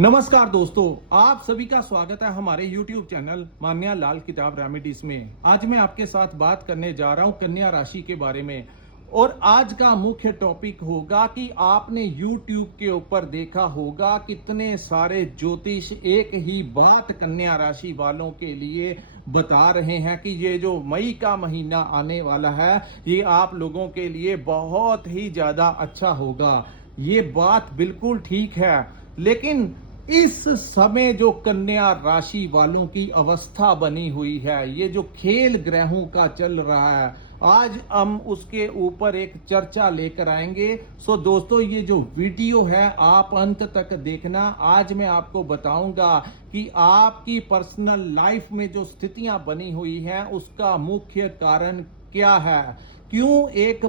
नमस्कार दोस्तों, आप सभी का स्वागत है हमारे YouTube चैनल मान्या लाल किताब रेमेडीज में। आज मैं आपके साथ बात करने जा रहा हूं कन्या राशि के बारे में। और आज का मुख्य टॉपिक होगा कि आपने YouTube के ऊपर देखा होगा कितने सारे ज्योतिष एक ही बात कन्या राशि वालों के लिए बता रहे हैं कि ये जो मई का महीना आने वाला है ये आप लोगों के लिए बहुत ही ज्यादा अच्छा होगा। ये बात बिल्कुल ठीक है, लेकिन इस समय जो कन्या राशि वालों की अवस्था बनी हुई है, ये जो खेल ग्रहों का चल रहा है, आज हम उसके ऊपर एक चर्चा लेकर आएंगे। सो दोस्तों, ये जो वीडियो है आप अंत तक देखना। आज मैं आपको बताऊंगा कि आपकी पर्सनल लाइफ में जो स्थितियां बनी हुई हैं उसका मुख्य कारण क्या है, क्यों एक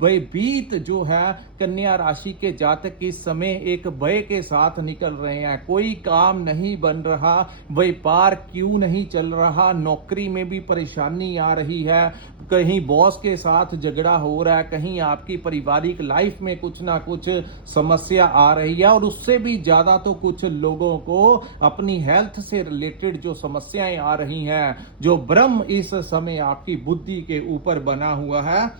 भयभीत जो है कन्या राशि के जातक इस समय एक भय के साथ निकल रहे हैं। कोई काम नहीं बन रहा, व्यापार क्यों नहीं चल रहा, नौकरी में भी परेशानी आ रही है, कहीं बॉस के साथ झगड़ा हो रहा है, कहीं आपकी पारिवारिक लाइफ में कुछ ना कुछ समस्या आ रही है, और उससे भी ज्यादा तो कुछ लोगों को अपनी हेल्थ से रिलेटेड जो समस्याएं आ रही हैं, जो भ्रम इस समय आपकी बुद्धि के ऊपर बना हुआ है,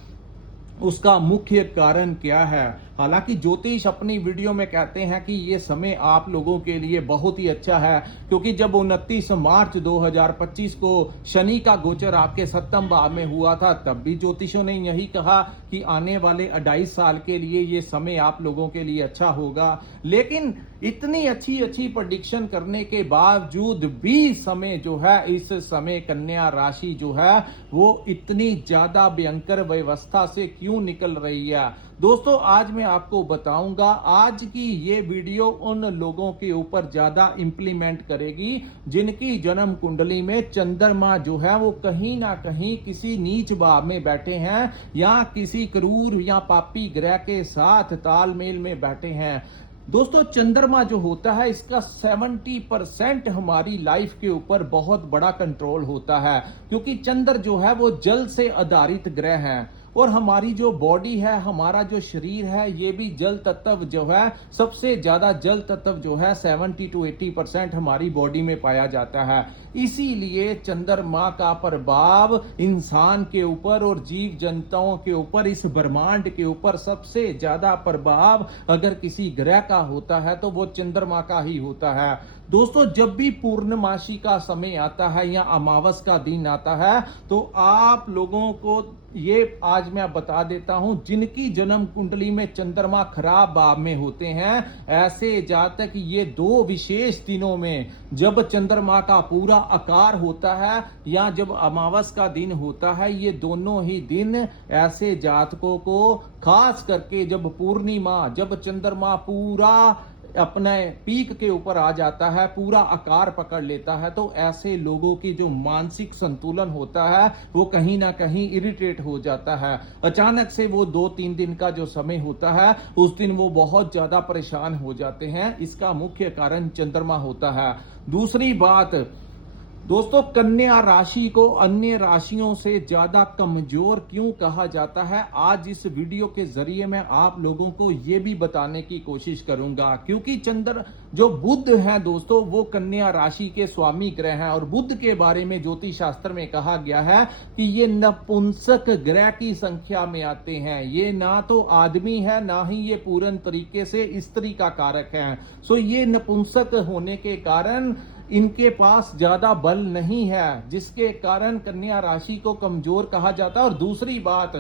उसका मुख्य कारण क्या है। हालांकि ज्योतिष अपनी वीडियो में कहते हैं कि ये समय आप लोगों के लिए बहुत ही अच्छा है, क्योंकि जब 29 मार्च 2025 को शनि का गोचर आपके सप्तम भाव में हुआ था, तब भी ज्योतिषों ने यही कहा कि आने वाले 2.5 साल के लिए ये समय आप लोगों के लिए अच्छा होगा। लेकिन इतनी अच्छी प्रेडिक्शन करने के बावजूद भी समय जो है, इस समय कन्या राशि जो है वो इतनी ज्यादा भयंकर व्यवस्था से क्यों निकल रही है। दोस्तों, आज मैं आपको बताऊंगा, आज की ये वीडियो उन लोगों के ऊपर ज्यादा इंप्लीमेंट करेगी जिनकी जन्म कुंडली में चंद्रमा जो है वो कहीं ना कहीं किसी नीच भाव में बैठे हैं, या किसी क्रूर या पापी ग्रह के साथ तालमेल में बैठे हैं। दोस्तों, चंद्रमा जो होता है इसका 70% हमारी लाइफ के ऊपर बहुत बड़ा कंट्रोल होता है, क्योंकि चंद्र जो है वो जल से आधारित ग्रह है, और हमारी जो बॉडी है, हमारा जो शरीर है, ये भी जल तत्व जो है, सबसे ज्यादा जल तत्व जो है 70 to 80% हमारी बॉडी में पाया जाता है। इसीलिए चंद्रमा का प्रभाव इंसान के ऊपर और जीव जंतुओं के ऊपर, इस ब्रह्मांड के ऊपर सबसे ज्यादा प्रभाव अगर किसी ग्रह का होता है तो वो चंद्रमा का ही होता है। दोस्तों, जब भी पूर्णमासी का समय आता है या अमावस का दिन आता है, तो आप लोगों को ये आज मैं बता देता हूं, जिनकी जन्म कुंडली में चंद्रमा खराब भाव में होते हैं, ऐसे जातक ये 2 विशेष दिनों में, जब चंद्रमा का पूरा आकार होता है या जब अमावस का दिन होता है, ये दोनों ही दिन ऐसे जातकों को, खास करके जब पूर्णिमा, जब चंद्रमा पूरा अपने पीक के ऊपर आ जाता है, पूरा आकार पकड़ लेता है, तो ऐसे लोगों की जो मानसिक संतुलन होता है वो कहीं ना कहीं इरिटेट हो जाता है। अचानक से वो 2-3 दिन का जो समय होता है उस दिन वो बहुत ज्यादा परेशान हो जाते हैं। इसका मुख्य कारण चंद्रमा होता है। दूसरी बात दोस्तों, कन्या राशि को अन्य राशियों से ज्यादा कमजोर क्यों कहा जाता है, आज इस वीडियो के जरिए मैं आप लोगों को यह भी बताने की कोशिश करूंगा। क्योंकि चंद्र जो बुध है दोस्तों, वो कन्या राशि के स्वामी ग्रह हैं, और बुध के बारे में ज्योतिष शास्त्र में कहा गया है कि ये नपुंसक ग्रह की संख्या में आते हैं। ये ना तो आदमी है, ना ही ये पूर्ण तरीके से स्त्री का कारक है। सो ये नपुंसक होने के कारण इनके पास ज्यादा बल नहीं है, जिसके कारण कन्या राशि को कमजोर कहा जाता है। और दूसरी बात,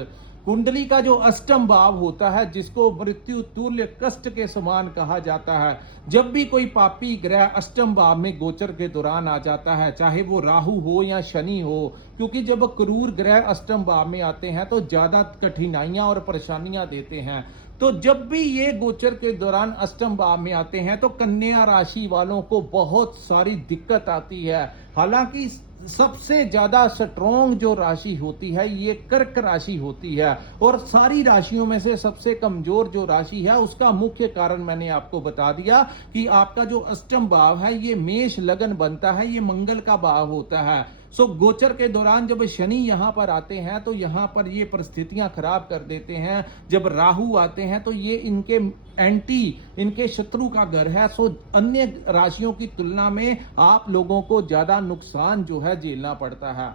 कुंडली का जो अष्टम भाव होता है, जिसको मृत्यु तुल्य कष्ट के समान कहा जाता है, जब भी कोई पापी ग्रह अष्टम भाव में गोचर के दौरान आ जाता है, चाहे वो राहु हो या शनि हो, क्योंकि जब क्रूर ग्रह अष्टम भाव में आते हैं तो ज्यादा कठिनाइयां और परेशानियां देते हैं। तो जब भी ये गोचर के दौरान अष्टम भाव में आते हैं तो कन्या राशि वालों को बहुत सारी दिक्कत आती है। हालांकि सबसे ज्यादा स्ट्रॉन्ग जो राशि होती है ये कर्क राशि होती है, और सारी राशियों में से सबसे कमजोर जो राशि है उसका मुख्य कारण मैंने आपको बता दिया कि आपका जो अष्टम भाव है ये मेष लगन बनता है, ये मंगल का भाव होता है। सो गोचर के दौरान जब शनि यहां पर आते हैं तो यहां पर ये परिस्थितियां खराब कर देते हैं। जब राहु आते हैं तो ये इनके इनके शत्रु का घर है। सो अन्य राशियों की तुलना में आप लोगों को ज्यादा नुकसान जो है झेलना पड़ता है।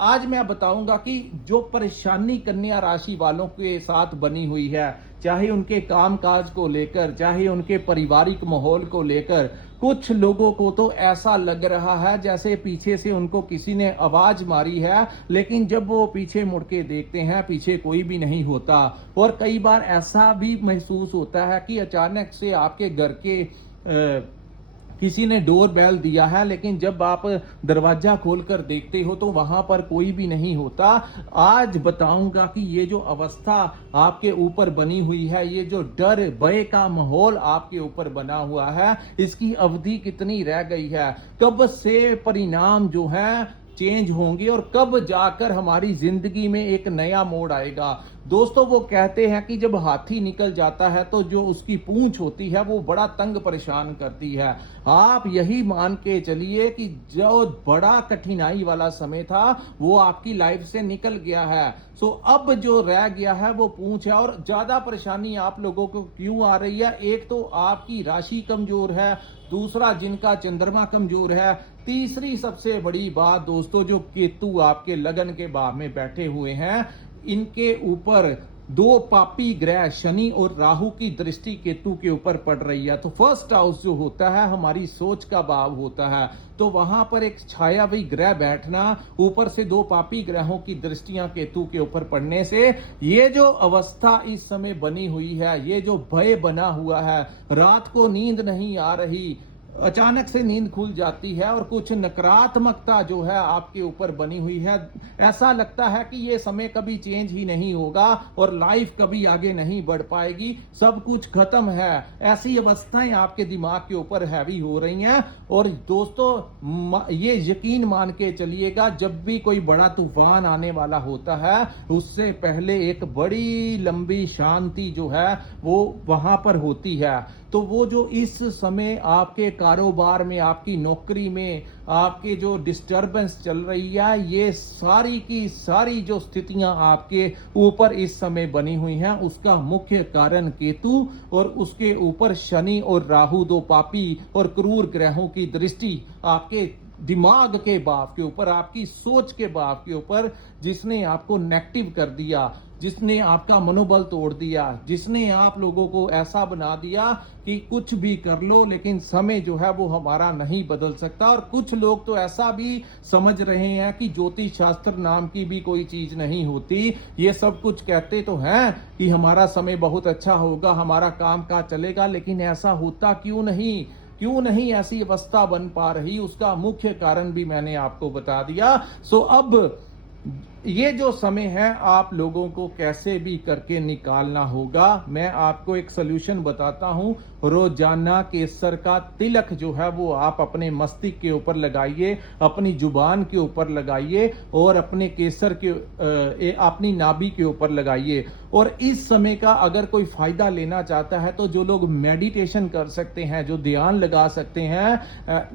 आज मैं बताऊंगा कि जो परेशानी कन्या राशि वालों के साथ बनी हुई है, चाहे उनके कामकाज को लेकर, चाहे उनके पारिवारिक माहौल को लेकर, कुछ लोगों को तो ऐसा लग रहा है जैसे पीछे से उनको किसी ने आवाज मारी है, लेकिन जब वो पीछे मुड़ के देखते हैं पीछे कोई भी नहीं होता। और कई बार ऐसा भी महसूस होता है कि अचानक से आपके घर के किसी ने डोर बेल दिया है, लेकिन जब आप दरवाजा खोलकर देखते हो तो वहां पर कोई भी नहीं होता। आज बताऊंगा कि ये जो अवस्था आपके ऊपर बनी हुई है, ये जो डर भय का माहौल आपके ऊपर बना हुआ है, इसकी अवधि कितनी रह गई है, कब से परिणाम जो है चेंज होंगे और कब जाकर हमारी जिंदगी में एक नया मोड़ आएगा। दोस्तों, वो कहते हैं कि जब हाथी निकल जाता है तो जो उसकी पूंछ होती है वो बड़ा तंग परेशान करती है। आप यही मान के चलिए कि जो बड़ा कठिनाई वाला समय था वो आपकी लाइफ से निकल गया है। सो अब जो रह गया है वो पूंछ है। और ज्यादा परेशानी आप लोगों को क्यों आ रही है? एक तो आपकी राशि कमजोर है, दूसरा जिनका चंद्रमा कमजोर है, तीसरी सबसे बड़ी बात दोस्तों, जो केतु आपके लगन के भाव में बैठे हुए हैं, इनके ऊपर दो पापी ग्रह शनि और राहु की दृष्टि केतु के ऊपर पड़ रही है। तो फर्स्ट हाउस जो होता है हमारी सोच का भाव होता है, तो वहां पर एक छाया हुई ग्रह बैठना, ऊपर से दो पापी ग्रहों की दृष्टियां केतु के ऊपर पड़ने से ये जो अवस्था इस समय बनी हुई है, ये जो भय बना हुआ है, रात को नींद नहीं आ रही, अचानक से नींद खुल जाती है और कुछ नकारात्मकता जो है आपके ऊपर बनी हुई है। ऐसा लगता है कि ये समय कभी चेंज ही नहीं होगा और लाइफ कभी आगे नहीं बढ़ पाएगी, सब कुछ खत्म है। ऐसी अवस्थाएं आपके दिमाग के ऊपर हैवी हो रही हैं। और दोस्तों, ये यकीन मान के चलिएगा, जब भी कोई बड़ा तूफान आने वाला होता है उससे पहले एक बड़ी लंबी शांति जो है वो वहां पर होती है। तो वो जो इस समय आपके कारोबार में, आपकी नौकरी में, आपके जो डिस्टरबेंस चल रही है, ये सारी की सारी जो स्थितियां आपके ऊपर इस समय बनी हुई हैं, उसका मुख्य कारण केतु और उसके ऊपर शनि और राहु, दो पापी और क्रूर ग्रहों की दृष्टि आपके दिमाग के भाव के ऊपर, आपकी सोच के भाव के ऊपर, जिसने आपको नेगेटिव कर दिया, जिसने आपका मनोबल तोड़ दिया, जिसने आप लोगों को ऐसा बना दिया कि कुछ भी कर लो लेकिन समय जो है वो हमारा नहीं बदल सकता। और कुछ लोग तो ऐसा भी समझ रहे हैं कि ज्योतिष शास्त्र नाम की भी कोई चीज नहीं होती। ये सब कुछ कहते तो हैं कि हमारा समय बहुत अच्छा होगा, हमारा काम काज चलेगा, लेकिन ऐसा होता क्यों नहीं ऐसी अवस्था बन पा रही? उसका मुख्य कारण भी मैंने आपको बता दिया। सो अब ये जो समय है आप लोगों को कैसे भी करके निकालना होगा। मैं आपको एक सोल्यूशन बताता हूं। रोजाना केसर का तिलक जो है वो आप अपने मस्तिष्क के ऊपर लगाइए, अपनी जुबान के ऊपर लगाइए और अपने केसर के अपनी नाभि के ऊपर लगाइए। और इस समय का अगर कोई फायदा लेना चाहता है तो जो लोग मेडिटेशन कर सकते हैं, जो ध्यान लगा सकते हैं,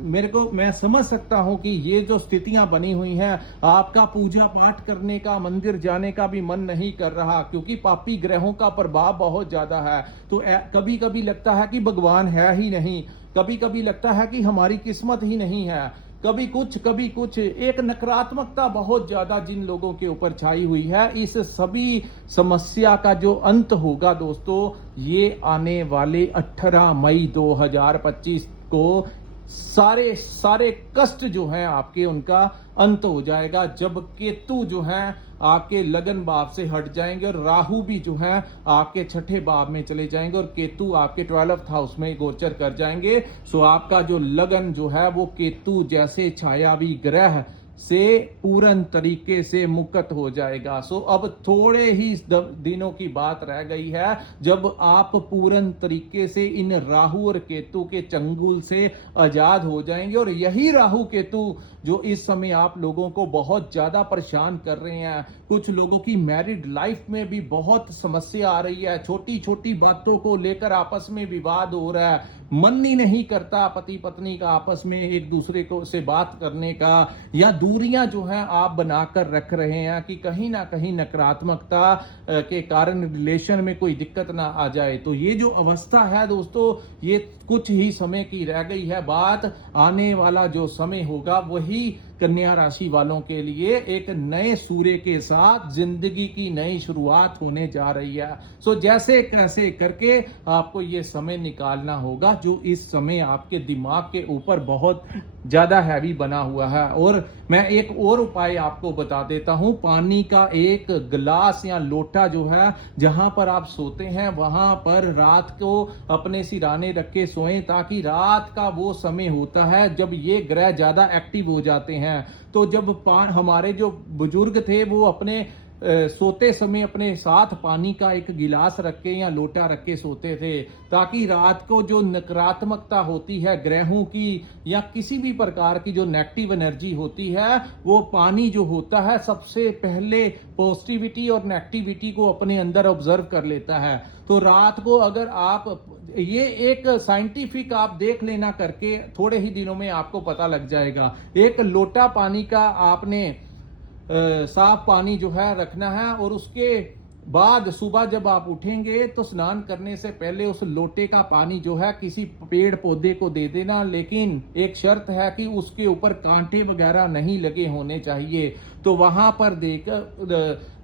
मैं समझ सकता हूं कि ये जो स्थितियां बनी हुई हैं, आपका पूजा पाठ करने का, मंदिर जाने का भी मन नहीं कर रहा, क्योंकि पापी ग्रहों का प्रभाव बहुत ज्यादा है। तो कभी कभी लगता है कि भगवान है ही नहीं, कभी कभी लगता है कि हमारी किस्मत ही नहीं है, कभी कुछ एक नकारात्मकता बहुत ज्यादा जिन लोगों के ऊपर छाई हुई है। इस सभी समस्या का जो अंत होगा दोस्तों, ये आने वाले 18 मई 2025 को सारे कष्ट जो हैं आपके, उनका अंत हो जाएगा, जब केतु जो हैं आपके लगन भाव से हट जाएंगे और राहु भी जो हैं आपके छठे भाव में चले जाएंगे और केतु आपके 12th हाउस में गोचर कर जाएंगे। सो आपका जो लगन जो है वो केतु जैसे छायावी ग्रह से पूर्ण तरीके से मुक्त हो जाएगा। सो अब थोड़े ही दिनों की बात रह गई है जब आप पूर्ण तरीके से इन राहु और केतु के चंगुल से आजाद हो जाएंगे। और यही राहु केतु जो इस समय आप लोगों को बहुत ज्यादा परेशान कर रहे हैं, कुछ लोगों की मैरिड लाइफ में भी बहुत समस्या आ रही है, छोटी छोटी बातों को लेकर आपस में विवाद हो रहा है, मन ही नहीं करता पति पत्नी का आपस में एक दूसरे को से बात करने का, या दूरियां जो है आप बनाकर रख रहे हैं कि कहीं ना कहीं नकारात्मकता के कारण रिलेशन में कोई दिक्कत ना आ जाए, तो ये जो अवस्था है दोस्तों, ये कुछ ही समय की रह गई है बात। आने वाला जो समय होगा वही कन्या राशि वालों के लिए एक नए सूर्य के साथ जिंदगी की नई शुरुआत होने जा रही है। सो जैसे कैसे करके आपको ये समय निकालना होगा जो इस समय आपके दिमाग के ऊपर बहुत ज्यादा हैवी बना हुआ है। और मैं एक और उपाय आपको बता देता हूं, पानी का एक गिलास या लोटा जो है, जहां पर आप सोते हैं वहां पर रात को अपने सिराने रख के सोएं, ताकि रात का वो समय होता है जब ये ग्रह ज्यादा एक्टिव हो जाते हैं। तो जब हमारे जो बुजुर्ग थे वो अपने सोते समय अपने साथ पानी का एक गिलास रख के या लोटा रख के सोते थे, ताकि रात को जो नकारात्मकता होती है ग्रहों की या किसी भी प्रकार की जो नेगेटिव एनर्जी होती है, वो पानी जो होता है सबसे पहले पॉजिटिविटी और नेगेटिविटी को अपने अंदर ऑब्जर्व कर लेता है। तो रात को अगर आप ये एक साइंटिफिक आप देख लेना करके, थोड़े ही दिनों में आपको पता लग जाएगा। एक लोटा पानी का आपने साफ पानी जो है रखना है, और उसके बाद सुबह जब आप उठेंगे तो स्नान करने से पहले उस लोटे का पानी जो है किसी पेड़ पौधे को दे देना, लेकिन एक शर्त है कि उसके ऊपर कांटे वगैरह नहीं लगे होने चाहिए। तो वहां पर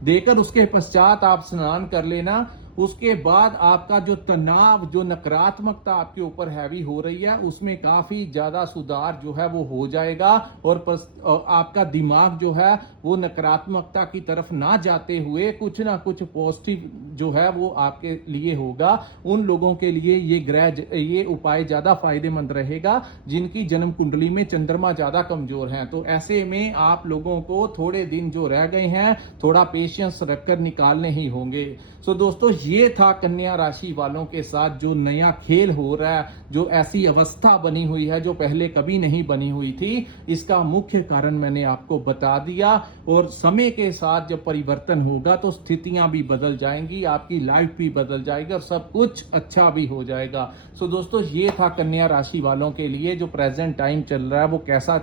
देकर उसके पश्चात आप स्नान कर लेना। उसके बाद आपका जो तनाव, जो नकारात्मकता आपके ऊपर हैवी हो रही है, उसमें काफी ज्यादा सुधार जो है वो हो जाएगा, और आपका दिमाग जो है वो नकारात्मकता की तरफ ना जाते हुए कुछ ना कुछ पॉजिटिव जो है वो आपके लिए होगा। उन लोगों के लिए ये उपाय ज्यादा फायदेमंद रहेगा जिनकी जन्म कुंडली में चंद्रमा ज्यादा कमजोर है। तो ऐसे में आप लोगों को थोड़े दिन जो रह गए हैं थोड़ा पेशेंस रखकर निकालने ही होंगे। सो दोस्तों, ये था कन्या राशि वालों के साथ जो नया खेल हो रहा है, जो ऐसी अवस्था बनी हुई है जो पहले कभी नहीं बनी हुई थी। इसका मुख्य कारण मैंने आपको बता दिया, और समय के साथ जब परिवर्तन होगा तो स्थितियां भी बदल जाएंगी, आपकी लाइफ भी बदल जाएगी और सब कुछ अच्छा भी हो जाएगा। सो दोस्तों, ये था कन्या राशि वालों के लिए जो प्रेजेंट टाइम चल रहा है वो कैसा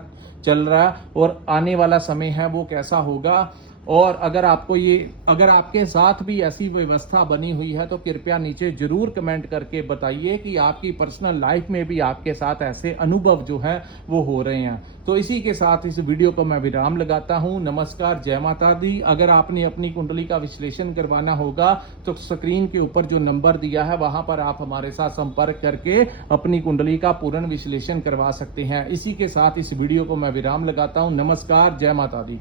चल रहा है, और आने वाला समय है वो कैसा होगा। और अगर आपके साथ भी ऐसी व्यवस्था बनी हुई है तो कृपया नीचे जरूर कमेंट करके बताइए कि आपकी पर्सनल लाइफ में भी आपके साथ ऐसे अनुभव जो है वो हो रहे हैं। तो इसी के साथ इस वीडियो को मैं विराम लगाता हूं। नमस्कार, जय माता दी। अगर आपने अपनी कुंडली का विश्लेषण करवाना होगा तो स्क्रीन के ऊपर जो नंबर दिया है वहां पर आप हमारे साथ संपर्क करके अपनी कुंडली का पूर्ण विश्लेषण करवा सकते हैं। इसी के साथ इस वीडियो को मैं विराम लगाता हूं। नमस्कार, जय माता दी।